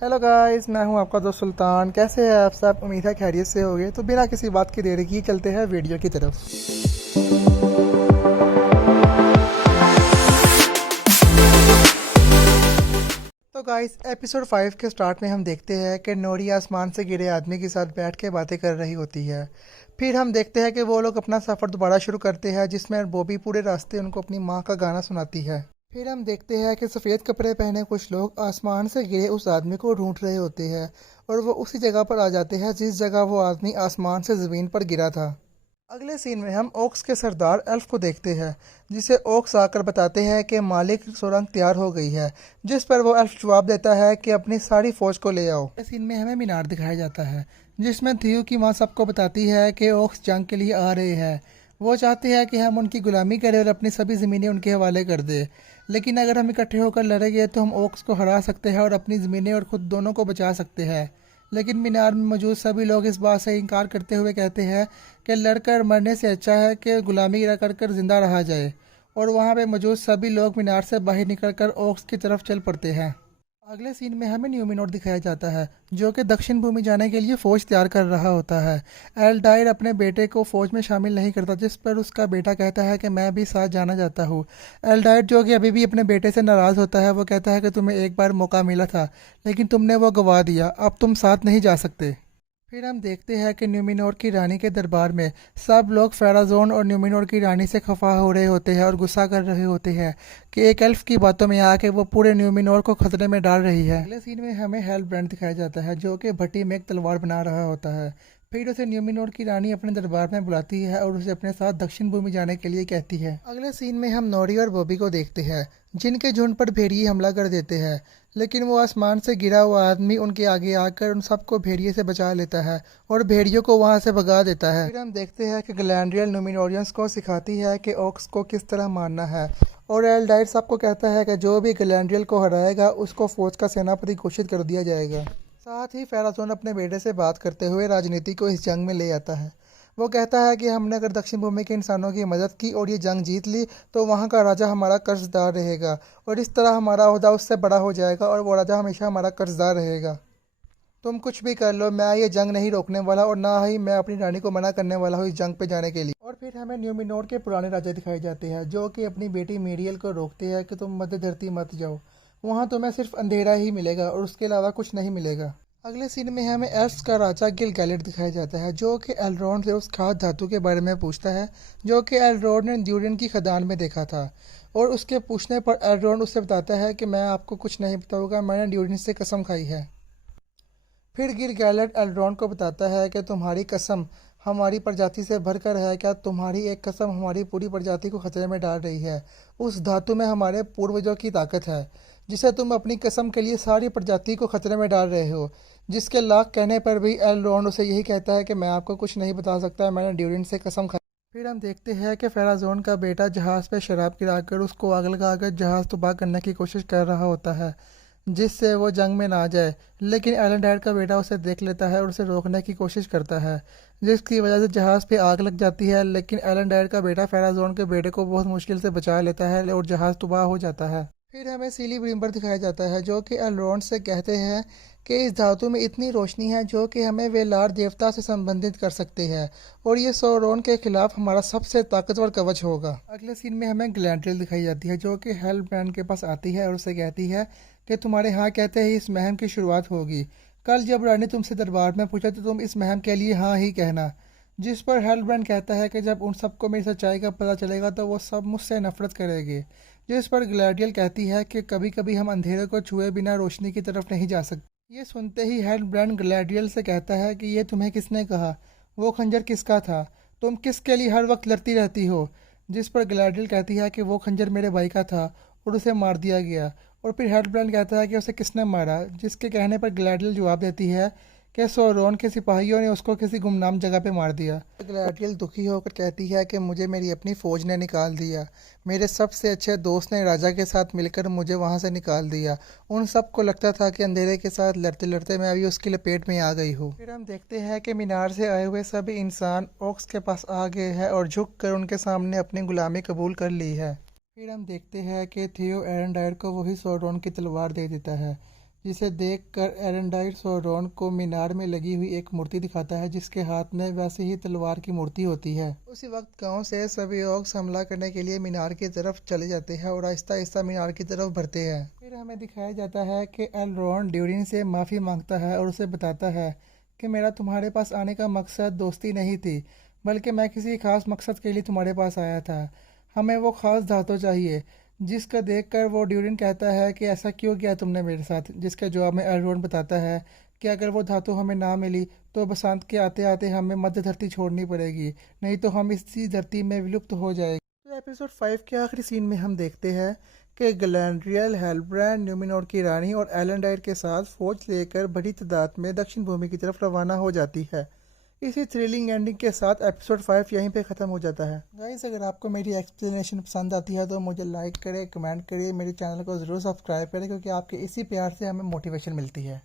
Hello guys, मैं हूं आपका दोस्त सुल्तान। कैसे हैं आप सब? उम्मीद है खैरियत से होंगे। तो बिना किसी बात की देरी की चलते हैं वीडियो की तरफ। तो गाइस, एपिसोड 5 के स्टार्ट में हम देखते हैं कि नोरी आसमान से गिरे आदमी के साथ बैठ के बातें कर रही होती है। फिर हम देखते हैं कि वो लोग अपना सफ़र दोबारा शुरू करते हैं, जिसमें बॉबी पूरे रास्ते उनको अपनी माँ का गाना सुनाती है। फिर हम देखते हैं कि सफ़ेद कपड़े पहने कुछ लोग आसमान से गिरे उस आदमी को ढूंढ रहे होते हैं और वो उसी जगह पर आ जाते हैं जिस जगह वो आदमी आसमान से ज़मीन पर गिरा था। अगले सीन में हम ओक्स के सरदार एल्फ को देखते हैं, जिसे ओक्स आकर बताते हैं कि मालिक सुरंग तैयार हो गई है। जिस पर वो एल्फ जवाब देता है कि अपनी सारी फौज को ले आओ। इस सीन में हमें मीनार दिखाया जाता है, जिसमें थियो की माँ सबको बताती है कि ओक्स जंग के लिए आ रहे हैं। वो चाहते हैं कि हम उनकी गुलामी करें और अपनी सभी ज़मीनें उनके हवाले कर दें। लेकिन अगर हम इकट्ठे होकर लड़ेंगे तो हम ओक्स को हरा सकते हैं और अपनी ज़मीनें और ख़ुद दोनों को बचा सकते हैं। लेकिन मीनार में मौजूद सभी लोग इस बात से इनकार करते हुए कहते हैं कि लड़कर मरने से अच्छा है कि गुलामी कर कर जिंदा रहा जाए। और वहाँ पे मौजूद सभी लोग मीनार से बाहर निकलकर ओक्स की तरफ चल पड़ते हैं। अगले सीन में हमें न्यूमिनोर दिखाया जाता है, जो कि दक्षिण भूमि जाने के लिए फ़ौज तैयार कर रहा होता है। एल्डायर अपने बेटे को फ़ौज में शामिल नहीं करता, जिस पर उसका बेटा कहता है कि मैं भी साथ जाना चाहता हूँ। एल्डायर, जो कि अभी भी अपने बेटे से नाराज़ होता है, वो कहता है कि तुम्हें एक बार मौका मिला था लेकिन तुमने वो गंवा दिया, अब तुम साथ नहीं जा सकते। फिर हम देखते हैं कि न्यूमिनोर की रानी के दरबार में सब लोग फेराजोन और न्यूमिनोर की रानी से खफा हो रहे होते हैं और गुस्सा कर रहे होते हैं कि एक एल्फ की बातों में आके वो पूरे न्यूमिनोर को खतरे में डाल रही है। अगले सीन में हमें हेलब्रांड दिखाया जाता है, जो कि भट्टी में एक तलवार बना रहा होता है। फिर उसे न्यूमिनोर की रानी अपने दरबार में बुलाती है और उसे अपने साथ दक्षिण भूमि जाने के लिए कहती है। अगले सीन में हम नोरी और बॉबी को देखते हैं, जिनके झुंड पर भेड़िए हमला कर देते हैं। लेकिन वो आसमान से गिरा हुआ आदमी उनके आगे आकर उन सबको भेड़िए से बचा लेता है और भेड़ियों को वहां से भगा देता है। फिर हम देखते हैं कि गलैंड्रियल न्यूमिनोरियंस को सिखाती है कि ओक्स को किस तरह मारना है। और एल्डायर सबको कहता है कि जो भी गलैंड्रियल को हराएगा उसको फौज का सेनापति घोषित कर दिया जाएगा। साथ ही फेराजोन अपने बेटे से बात करते हुए राजनीति को इस जंग में ले आता है। वो कहता है कि हमने अगर दक्षिण भूमि के इंसानों की मदद की और ये जंग जीत ली तो वहाँ का राजा हमारा कर्जदार रहेगा और इस तरह हमारा ओहदा उससे बड़ा हो जाएगा और वो राजा हमेशा हमारा कर्जदार रहेगा। तुम कुछ भी कर लो, मैं ये जंग नहीं रोकने वाला और ना ही मैं अपनी रानी को मना करने वाला हूँ इस जंग पे जाने के लिए। और फिर हमें न्यूमिनोर के पुराने राजा दिखाए जाते हैं, जो कि अपनी बेटी मेरियल को रोकते हैं कि तुम मध्य धरती मत जाओ, वहाँ तुम्हें सिर्फ अंधेरा ही मिलेगा और उसके अलावा कुछ नहीं मिलेगा। अगले सीन में हमें एल्फ्स का राजा गिल गैलेट दिखाया जाता है, जो कि एल्रोंड से उस खास धातु के बारे में पूछता है जो कि एल्रोंड ने ड्यूरिन की खदान में देखा था। और उसके पूछने पर एल्रोंड उससे बताता है कि मैं आपको कुछ नहीं बताऊंगा, मैंने ड्यूरिन से कसम खाई है। फिर गिल गैलेट एल्रोंड को बताता है कि तुम्हारी कसम हमारी प्रजाति से भरकर है, क्या तुम्हारी एक कसम हमारी पूरी प्रजाति को खतरे में डाल रही है। उस धातु में हमारे पूर्वजों की ताकत है, जिसे तुम अपनी कसम के लिए सारी प्रजाति को खतरे में डाल रहे हो। जिसके लाख कहने पर भी एल्रोंड उसे यही कहता है कि मैं आपको कुछ नहीं बता सकता, मैंने ड्यूरिन से कसम खाई। फिर हम देखते हैं कि फेराजोन का बेटा जहाज़ पे शराब गिराकर उसको आग लगाकर जहाज़ तबाह करने की कोशिश कर रहा होता है, जिससे वो जंग में ना जाए। लेकिन एलेंडायर का बेटा उसे देख लेता है और उसे रोकने की कोशिश करता है, जिसकी वजह से जहाज़ पे आग लग जाती है। लेकिन एलेंडायर का बेटा फेराजोन के बेटे को बहुत मुश्किल से बचा लेता है और जहाज़ तबाह हो जाता है। फिर हमें सीली ब्रिम्बर दिखाया जाता है, जो कि एल्रोंड से कहते हैं कि इस धातु में इतनी रोशनी है जो कि हमें वेलार देवता से संबंधित कर सकते हैं और ये सौरोन के खिलाफ हमारा सबसे ताकतवर कवच होगा। अगले सीन में हमें ग्लैंड्रिल दिखाई जाती है, जो कि हेलब्रांड के पास आती है और उसे कहती है कि तुम्हारे हाँ कहते ही इस महम की शुरुआत होगी। कल जब रानी तुमसे दरबार में पूछा तो तुम इस महम के लिए हाँ ही कहना। जिस पर हेलब्रांड कहता है कि जब उन सबको मेरी सच्चाई का पता चलेगा तो वो सब मुझसे नफरत करेंगे। जिस पर ग्लैडियल कहती है कि कभी कभी हम अंधेरे को छुए बिना रोशनी की तरफ नहीं जा सकते। ये सुनते ही हेलब्रांड ग्लैडियल से कहता है कि ये तुम्हें किसने कहा, वो खंजर किसका था, तुम किसके लिए हर वक्त लड़ती रहती हो। जिस पर ग्लैडियल कहती है कि वो खंजर मेरे भाई का था और उसे मार दिया गया। और फिर हेलब्रांड कहता है कि उसे किसने मारा, जिसके कहने पर ग्लैडियल जवाब देती है कि सोरोन के सिपाहियों ने उसको किसी गुमनाम जगह पे मार दिया। ग्लैडियल दुखी होकर कहती है कि मुझे मेरी अपनी फौज ने निकाल दिया, मेरे सबसे अच्छे दोस्त ने राजा के साथ मिलकर मुझे वहां से निकाल दिया। उन सबको लगता था कि अंधेरे के साथ लड़ते लड़ते मैं अभी उसकी लपेट में आ गई हूँ। फिर हम देखते हैं कि मीनार से आए हुए सभी इंसान ओक्स के पास आ गए हैं और झुक कर उनके सामने अपनी गुलामी कबूल कर ली है। फिर हम देखते हैं कि थियो एरेंडायर को वही सोरोन की तलवार दे देता है, जिसे देखकर एरेंडाइट्स और रॉन को मीनार में लगी हुई एक मूर्ति दिखाता है जिसके हाथ में वैसे ही तलवार की मूर्ति होती है। उसी वक्त गांव से सभी ऑक्स हमला करने के लिए मीनार की तरफ चले जाते हैं और आहिस्ता आहिस्ता मीनार की तरफ बढ़ते हैं। फिर हमें दिखाया जाता है कि एलरॉन ड्यूरिन से माफ़ी मांगता है और उसे बताता है कि मेरा तुम्हारे पास आने का मकसद दोस्ती नहीं थी, बल्कि मैं किसी खास मकसद के लिए तुम्हारे पास आया था। हमें वो खास धातु चाहिए। जिसका देखकर वो ड्यूरिन कहता है कि ऐसा क्यों किया तुमने मेरे साथ, जिसके जवाब में एल्रोन बताता है कि अगर वो धातु हमें ना मिली तो बसंत के आते आते हमें मध्य धरती छोड़नी पड़ेगी, नहीं तो हम इसी धरती में विलुप्त हो जाएंगे। तो एपिसोड 5 के आखिरी सीन में हम देखते हैं कि गलैंड्रियल, हेलब्रांड, न्यूमिनोर की रानी और एलेंडाइर के साथ फौज लेकर बड़ी तादाद में दक्षिण भूमि की तरफ रवाना हो जाती है। इसी थ्रिलिंग एंडिंग के साथ एपिसोड 5 यहीं पे ख़त्म हो जाता है। गाइस, अगर आपको मेरी एक्सप्लेनेशन पसंद आती है तो मुझे लाइक करें, कमेंट करिए, मेरे चैनल को ज़रूर सब्सक्राइब करें, क्योंकि आपके इसी प्यार से हमें मोटिवेशन मिलती है।